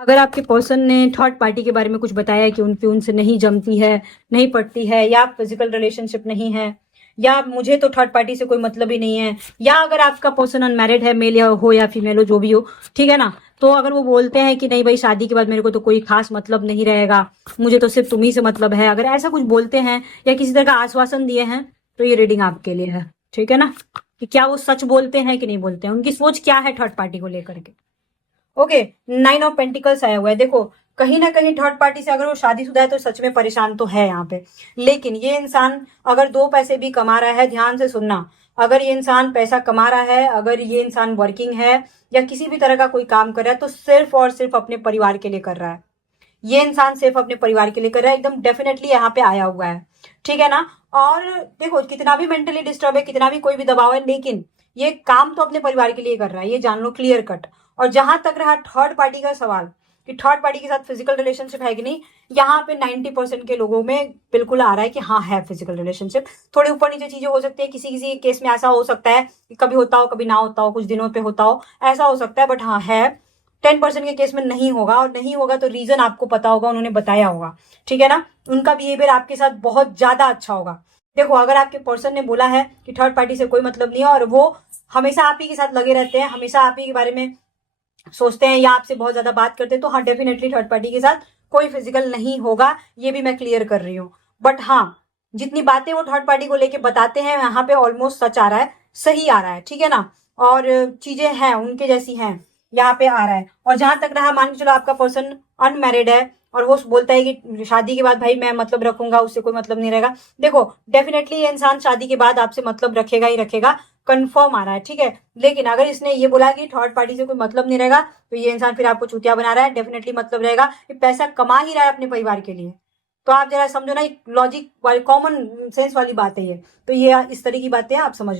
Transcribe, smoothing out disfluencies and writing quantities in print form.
अगर आपके पर्सन ने थर्ड पार्टी के बारे में कुछ बताया कि उनसे नहीं जमती है, नहीं पटती है, या फिजिकल रिलेशनशिप नहीं है, या मुझे तो थर्ड पार्टी से कोई मतलब ही नहीं है, या अगर आपका पर्सन अनमैरिड है, मेल या हो या फीमेल हो, जो भी हो, ठीक है ना, तो अगर वो बोलते हैं कि नहीं भाई शादी के बाद मेरे को तो कोई खास मतलब नहीं रहेगा, मुझे तो सिर्फ तुम ही से मतलब है, अगर ऐसा कुछ बोलते हैं या किसी तरह का आश्वासन दिए हैं, तो ये रीडिंग आपके लिए है। ठीक है ना, कि क्या वो सच बोलते हैं कि नहीं बोलते हैं, उनकी सोच क्या है थर्ड पार्टी को लेकर के। ओके, 9 ऑफ पेंटिकल्स आया हुआ है। देखो, कहीं ना कहीं थर्ड पार्टी से अगर वो शादीशुदा है तो सच में परेशान तो है यहाँ पे। लेकिन ये इंसान अगर दो पैसे भी कमा रहा है, ध्यान से सुनना, अगर ये इंसान पैसा कमा रहा है, अगर ये इंसान वर्किंग है या किसी भी तरह का कोई काम कर रहा है, तो सिर्फ और सिर्फ अपने परिवार के लिए कर रहा है। ये इंसान सिर्फ अपने परिवार के लिए कर रहा है, एकदम डेफिनेटली यहाँ पे आया हुआ है। ठीक है ना। और देखो, कितना भी मेंटली डिस्टर्ब है, कितना भी कोई भी दबाव है, लेकिन ये काम तो अपने परिवार के लिए कर रहा है, ये जान लो क्लियर कट। और जहां तक रहा थर्ड पार्टी का सवाल कि थर्ड पार्टी के साथ फिजिकल रिलेशनशिप है कि नहीं, यहाँ पे 90% के लोगों में बिल्कुल आ रहा है कि हाँ है फिजिकल रिलेशनशिप। थोड़ी ऊपर नीचे चीजें हो सकती है, किसी किसी केस में ऐसा हो सकता है कि कभी होता हो कभी ना होता हो, कुछ दिनों पे होता हो, ऐसा हो सकता है, बट हाँ है। 10% के केस में नहीं होगा, और नहीं होगा तो रीजन आपको पता होगा, उन्होंने बताया होगा। ठीक है ना, उनका बिहेवियर आपके साथ बहुत ज्यादा अच्छा होगा। देखो, अगर आपके पर्सन ने बोला है कि थर्ड पार्टी से कोई मतलब नहीं है और वो हमेशा आप ही के साथ लगे रहते हैं, हमेशा आप ही के बारे में सोचते हैं या आपसे बहुत ज्यादा बात करते हैं, तो हाँ डेफिनेटली थर्ड पार्टी के साथ कोई फिजिकल नहीं होगा, ये भी मैं क्लियर कर रही हूँ। बट हाँ, जितनी बातें वो थर्ड पार्टी को लेके बताते हैं, यहाँ पे ऑलमोस्ट सच आ रहा है, सही आ रहा है। ठीक है ना, और चीजें हैं उनके जैसी हैं, यहाँ पे आ रहा है। और जहां तक रहा, मान के चलो आपका पर्सन अनमैरिड है और वो बोलता है कि शादी के बाद भाई मैं मतलब रखूंगा, उससे कोई मतलब नहीं रहेगा। देखो, डेफिनेटली ये इंसान शादी के बाद आपसे मतलब रखेगा ही रखेगा, कंफर्म आ रहा है। ठीक है, लेकिन अगर इसने ये बोला कि थर्ड पार्टी से कोई मतलब नहीं रहेगा, तो ये इंसान फिर आपको चूतिया बना रहा है। डेफिनेटली मतलब रहेगा कि पैसा कमा ही रहा है अपने परिवार के लिए। तो आप जरा समझो ना, एक लॉजिक वाली कॉमन सेंस वाली बात है ये। तो ये इस तरह की बातें आप समझ